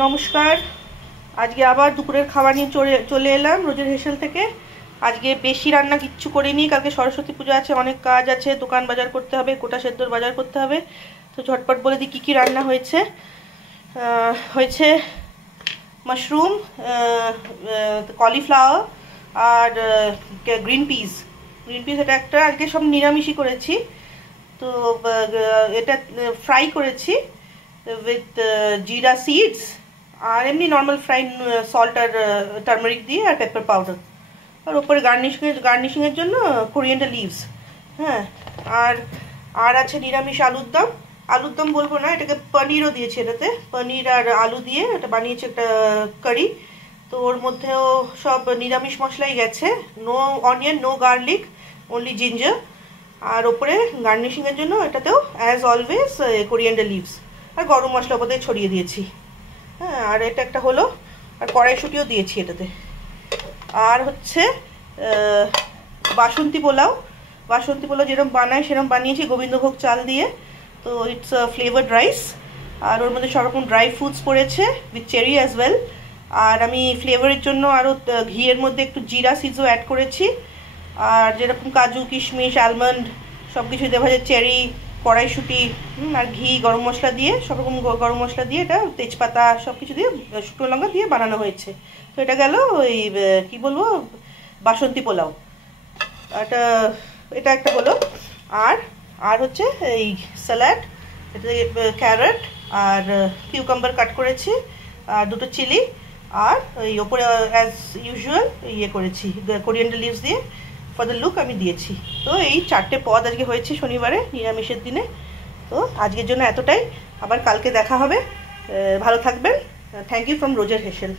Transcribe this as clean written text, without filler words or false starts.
নমস্কার। আজকে আবার দুপুরের খাবার নিয়ে চলে এলাম রোজের হেসেল থেকে। আজকে বেশি রান্না কিচ্ছু করিনি, কালকে সরস্বতী পুজো আছে, অনেক কাজ আছে, দোকান বাজার করতে হবে, গোটা সেদ্ধর বাজার করতে হবে। তো ঝটপট বলে দিই কী কী রান্না হয়েছে। হয়েছে মাশরুম, কলিফ্লাওয়ার আর গ্রিন পিস। এটা একটা, আজকে সব নিরামিষই করেছি। তো এটা ফ্রাই করেছি উইথ জিরা সিডস, আর এমনি নর্মাল ফ্রাইড সল্ট আর টার্মারিক দিয়ে আর পেপার পাউডার, আর ওপরে গার্নিশিংয়ের জন্য কোরিয়েন্ডার লিভস। হ্যাঁ, আর আর আছে নিরামিষ আলুর দম বলবো না, এটাকে পনিরও দিয়েছি। এটাতে পনির আর আলু দিয়ে এটা বানিয়েছে একটা কারি। তো ওর মধ্যেও সব নিরামিষ মশলাই গেছে, no onion, no garlic, only ginger. আর ওপরে গার্নিশিংয়ের জন্য এটাতেও অ্যাজ অলওয়েজ কোরিয়েন্ডার লিভস আর গরম মশলা ওপরে ছড়িয়ে দিয়েছি। হ্যাঁ, আর এটা একটা হলো, আর কড়াইশুঁটিও দিয়েছি এটাতে। আর হচ্ছে বাসন্তী পোলাও যেরকম বানায় সেরকম বানিয়েছি গোবিন্দভোগ চাল দিয়ে। তো ইটস ফ্লেভার্ড রাইস, আর ওর মধ্যে সব রকম ড্রাই ফ্রুটস পড়েছে উইথ চেরি অ্যাজ ওয়েল। আর আমি ফ্লেভারের জন্য আরও ঘিয়ের মধ্যে একটু জিরা সিডসও অ্যাড করেছি, আর যেরকম কাজু, কিশমিশ, আলমন্ড সব কিছু দেওয়া যায়, চেরি, কড়াইশুঁটি আর ঘি, গরম মশলা দিয়ে, সব রকম গরম মশলা দিয়ে, এটা তেজপাতা সব কিছু দিয়ে, শুকনো লঙ্কা দিয়ে বানানো হয়েছে। তো এটা গেল ওই কি বলবো, বাসন্তী পোলাও। এটা একটা হলো। আর আর হচ্ছে এই স্যালাড, এটাতে ক্যারট আর কিউকাম্বার কাট করেছি, আর দুটো চিলি, আর এই ওপরে অ্যাজ ইউজুয়াল ইয়ে করেছি কোরিয়েন্ডার লিভস দিয়ে ফর দ্য লুক আমি দিয়েছি। তো এই 4টে পদ আজকে হয়েছে শনিবারে, নিরামিষের দিনে। তো আজকের জন্য এতটাই, আবার কালকে দেখা হবে। ভালো থাকবেন। থ্যাংক ইউ ফ্রম রোজের হেসেল।